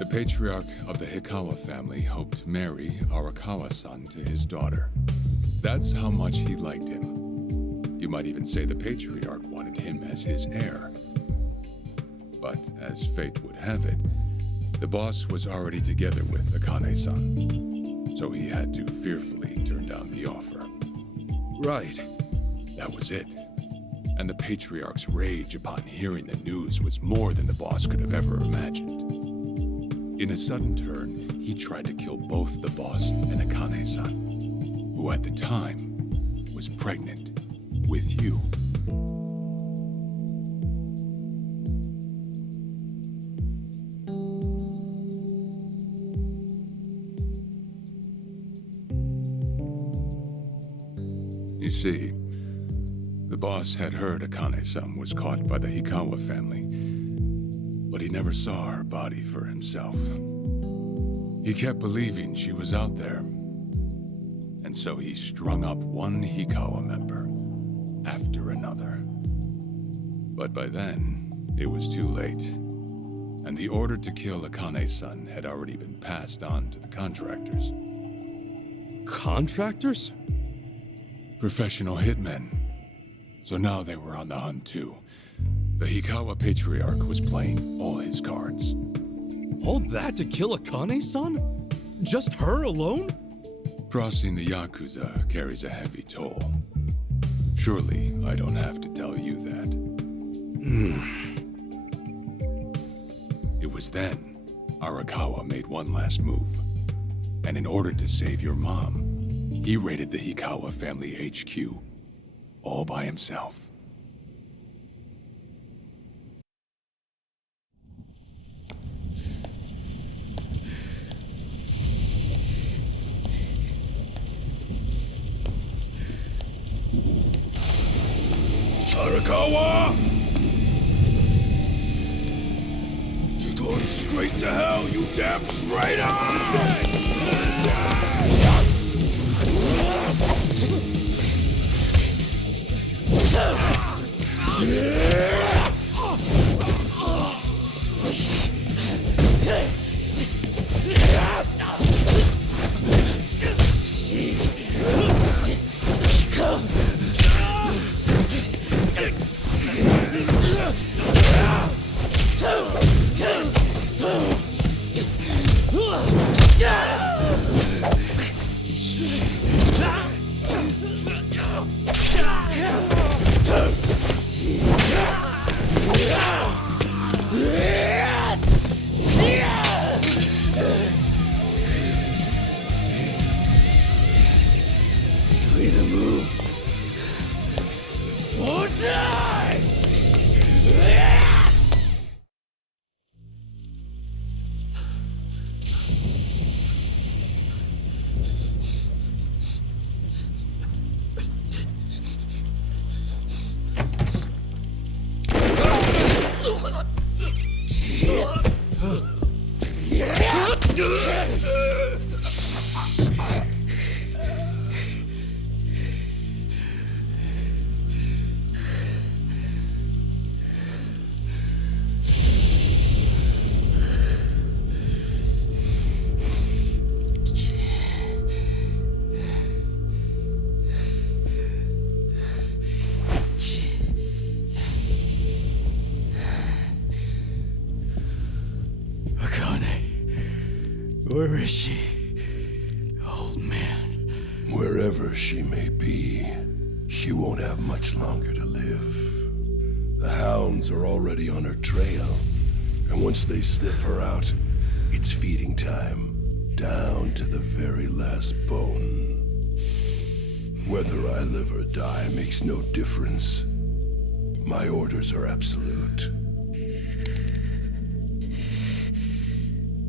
the patriarch of the Hikawa family hoped to marry Arakawa-san to his daughter. That's how much he liked him. You might even say the patriarch wanted him as his heir. But as fate would have it, the boss was already together with Akane-san, so he had to fearfully turn down the offer. Right. That was it. And the patriarch's rage upon hearing the news was more than the boss could have ever imagined. In a sudden turn, he tried to kill both the boss and Akane-san, who at the time was pregnant with you. You see, the boss had heard Akane-san was caught by the Hikawa family, but he never saw her body for himself. He kept believing she was out there, and so he strung up one Hikawa member after another. But by then, it was too late, and the order to kill Akane-san had already been passed on to the contractors. Contractors? Professional hitmen. So now they were on the hunt too. The Hikawa patriarch was playing all his cards. All that to kill Akane-san? Just her alone? Crossing the Yakuza carries a heavy toll. Surely I don't have to tell you that. It was then Arakawa made one last move. And in order to save your mom, he raided the Hikawa family HQ all by himself. Arakawa! You're going straight to hell, you damn traitor! Where is she? Old man. Wherever she may be, she won't have much longer to live. The hounds are already on her trail, and once they sniff her out, it's feeding time, down to the very last bone. Whether I live or die makes no difference. My orders are absolute.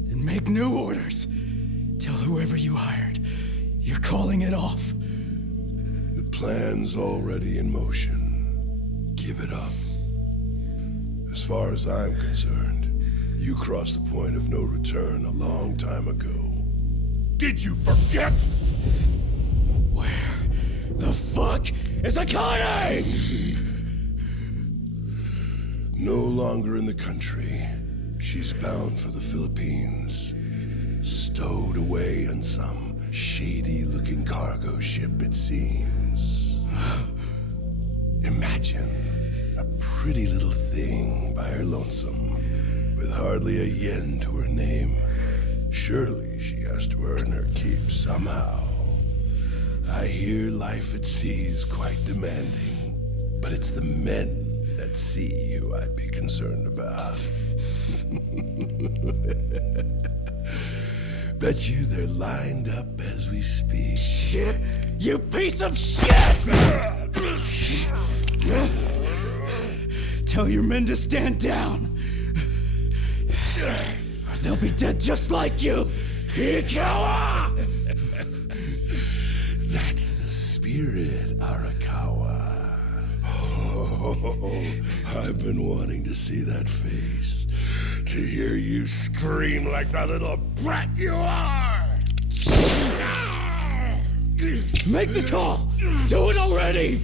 Then make new orders. Tell Tell whoever you hired, you're calling it off. The plan's already in motion. Give it up. As far as I'm concerned, you crossed the point of no return a long time ago. Did you forget? Where the fuck is Akane? No longer in the country. She's bound for the Philippines. Stowed away on some shady-looking cargo ship, it seems. Imagine a pretty little thing by her lonesome, with hardly a yen to her name. Surely she has to earn her keep somehow. I hear life at sea is quite demanding, but it's the men at sea who I'd be concerned about. Bet you they're lined up as we speak. Shit! You piece of shit! Tell your men to stand down. Or they'll be dead just like you! Ikawa! That's the spirit, Arakawa. Oh, I've been wanting to see that face. To hear you scream like the little brat you are! Make the call! Do it already!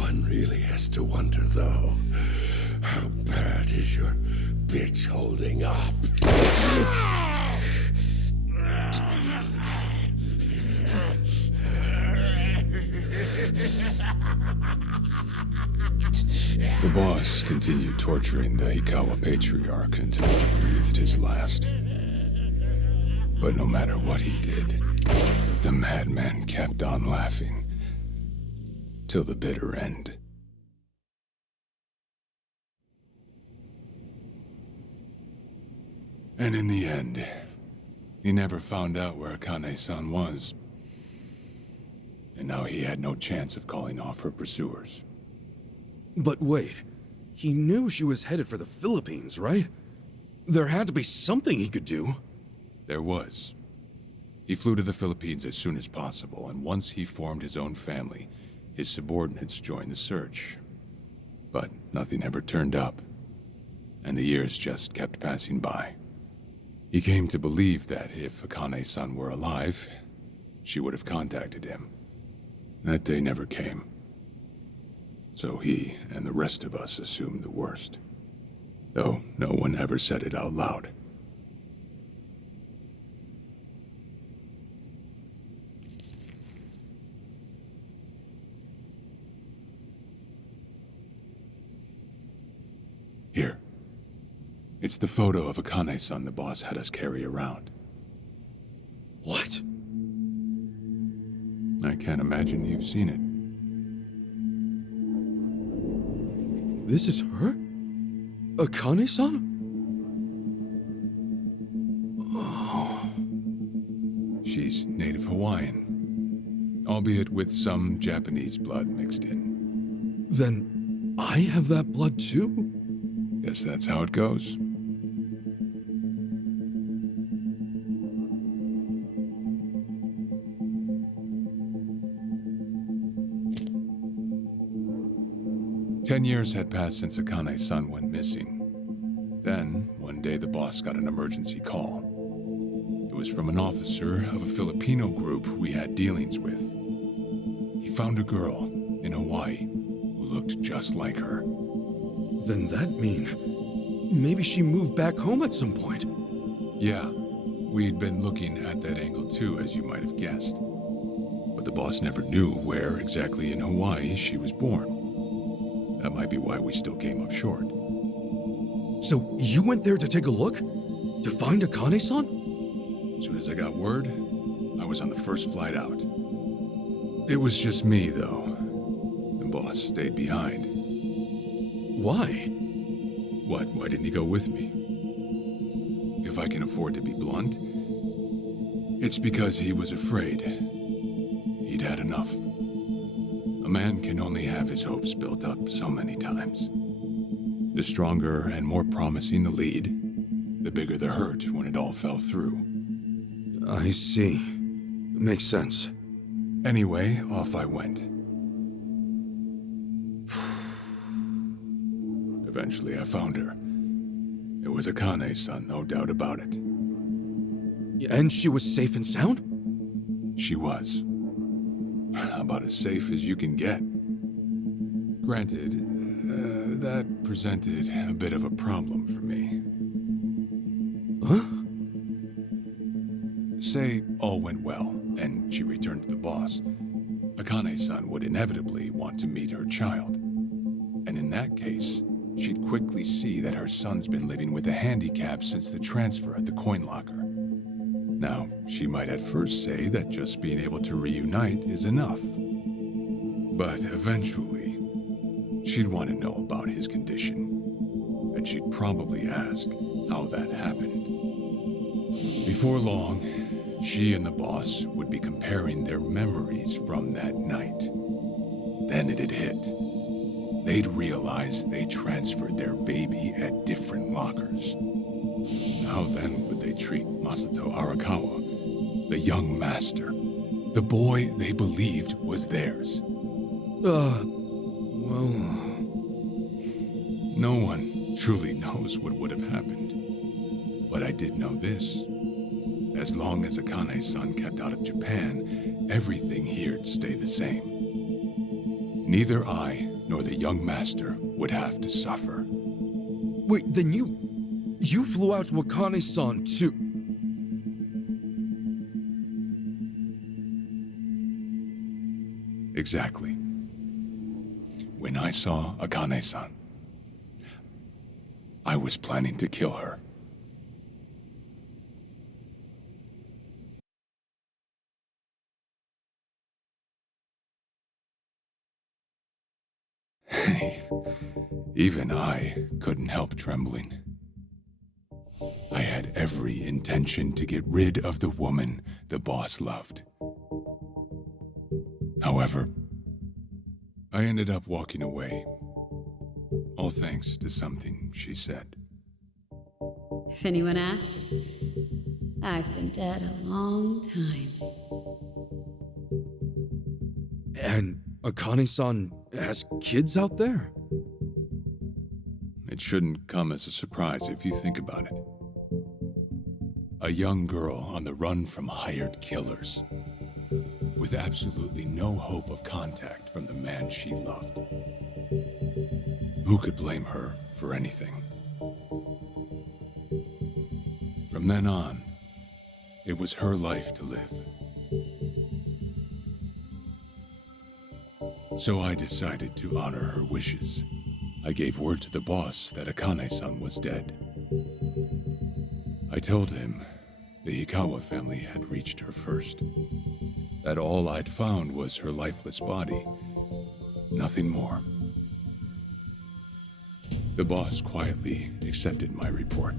One really has to wonder, though, how bad is your bitch holding up? The boss continued torturing the Hikawa patriarch until he breathed his last. But no matter what he did, the madman kept on laughing. Till the bitter end. And in the end, he never found out where Akane-san was. And now he had no chance of calling off her pursuers. But wait, he knew she was headed for the Philippines, right? There had to be something he could do. There was. He flew to the Philippines as soon as possible, and once he formed his own family, his subordinates joined the search. But nothing ever turned up, and the years just kept passing by. He came to believe that if Akane-san were alive, she would have contacted him. That day never came. So he and the rest of us assumed the worst. Though no one ever said it out loud. Here. It's the photo of Akane-san the boss had us carry around. What? I can't imagine you've seen it. This is her? Akane-san? Oh. She's native Hawaiian, albeit with some Japanese blood mixed in. Then I have that blood too? Guess that's how it goes. Ten years had passed since Akane-san went missing. Then, one day the boss got an emergency call. It was from an officer of a Filipino group we had dealings with. He found a girl in Hawaii who looked just like her. Then that mean maybe she moved back home at some point. Yeah, we'd been looking at that angle too, as you might have guessed. But the boss never knew where exactly in Hawaii she was born. That might be why we still came up short. So you went there to take a look? To find Akane-san? As soon as I got word, I was on the first flight out. It was just me, though. The boss stayed behind. Why? What? Why didn't he go with me? If I can afford to be blunt, it's because he was afraid. He'd had enough. A man can only have his hopes built up so many times. The stronger and more promising the lead, the bigger the hurt when it all fell through. I see. Makes sense. Anyway, off I went. Eventually, I found her. It was Akane's son, no doubt about it. And she was safe and sound? She was. About as safe as you can get. Granted, that presented a bit of a problem for me. Huh? Say all went well, and she returned to the boss. Akane's son would inevitably want to meet her child. And in that case, she'd quickly see that her son's been living with a handicap since the transfer at the coin locker. Now, she might at first say that just being able to reunite is enough. But eventually, she'd want to know about his condition. And she'd probably ask how that happened. Before long, she and the boss would be comparing their memories from that night. Then it'd hit. They'd realize they transferred their baby at different lockers. How then would they treat Masato Arakawa, the young master, the boy they believed was theirs? Well... No one truly knows what would have happened. But I did know this. As long as Akane's son kept out of Japan, everything here'd stay the same. Neither I nor the young master would have to suffer. Wait, then you flew out to Akane-san too? Exactly. When I saw Akane-san, I was planning to kill her. Even I couldn't help trembling. I had every intention to get rid of the woman the boss loved. However, I ended up walking away, all thanks to something she said. If anyone asks, I've been dead a long time. And Akane-san has kids out there? It shouldn't come as a surprise if you think about it. A young girl on the run from hired killers, with absolutely no hope of contact from the man she loved. Who could blame her for anything? From then on, it was her life to live. So I decided to honor her wishes. I gave word to the boss that Akane-san was dead. I told him the Hikawa family had reached her first. That all I'd found was her lifeless body. Nothing more. The boss quietly accepted my report.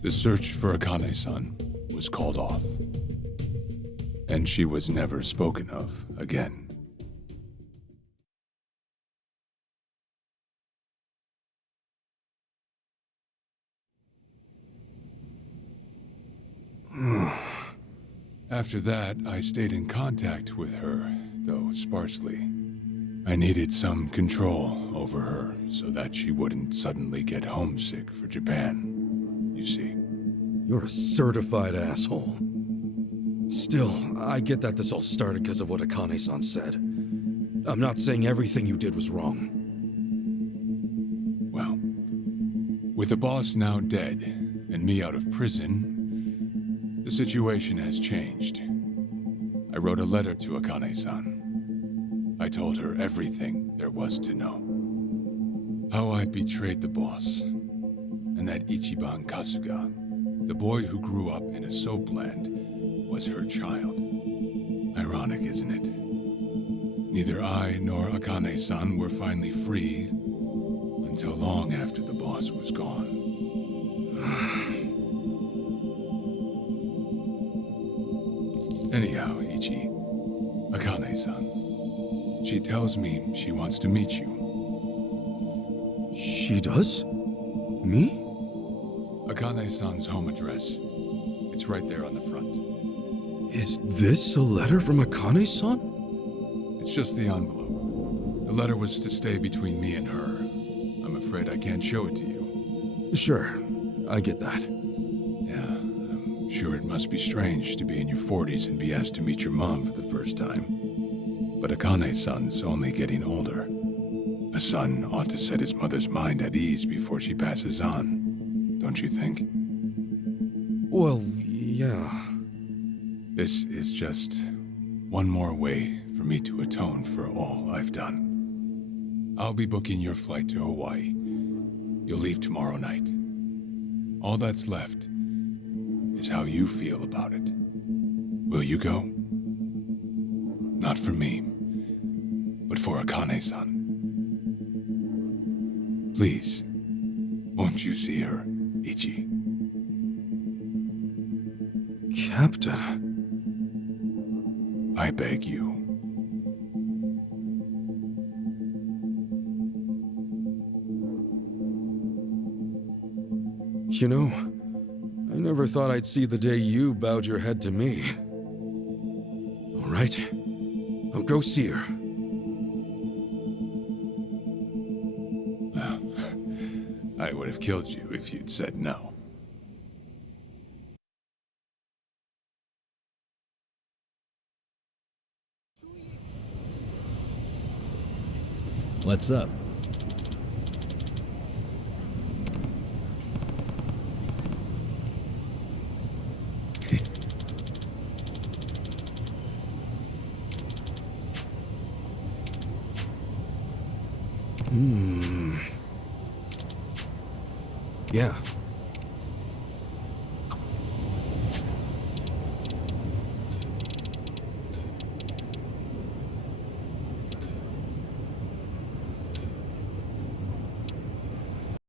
The search for Akane-san was called off. And she was never spoken of again. After that, I stayed in contact with her, though sparsely. I needed some control over her so that she wouldn't suddenly get homesick for Japan, you see. You're a certified asshole. Still, I get that this all started because of what Akane-san said. I'm not saying everything you did was wrong. Well, with the boss now dead and me out of prison, the situation has changed. I wrote a letter to Akane-san. I told her everything there was to know. How I betrayed the boss, and that Ichiban Kasuga, the boy who grew up in a soapland, was her child. Ironic, isn't it? Neither I nor Akane-san were finally free until long after the boss was gone. Anyhow, Ichi, Akane-san, she tells me she wants to meet you. She does? Me? Akane-san's home address. It's right there on the front. Is this a letter from Akane-san? It's just the envelope. The letter was to stay between me and her. I'm afraid I can't show it to you. Sure, I get that. Yeah, I'm sure it must be strange to be in your 40s and be asked to meet your mom for the first time. But Akane-san's only getting older. A son ought to set his mother's mind at ease before she passes on, don't you think? Well, yeah. This is just one more way for me to atone for all I've done. I'll be booking your flight to Hawaii. You'll leave tomorrow night. All that's left is how you feel about it. Will you go? Not for me, but for Akane-san. Please, won't you see her, Ichi? Captain. I beg you. You know, I never thought I'd see the day you bowed your head to me. All right, I'll go see her. Well, I would have killed you if you'd said no. What's up? Yeah,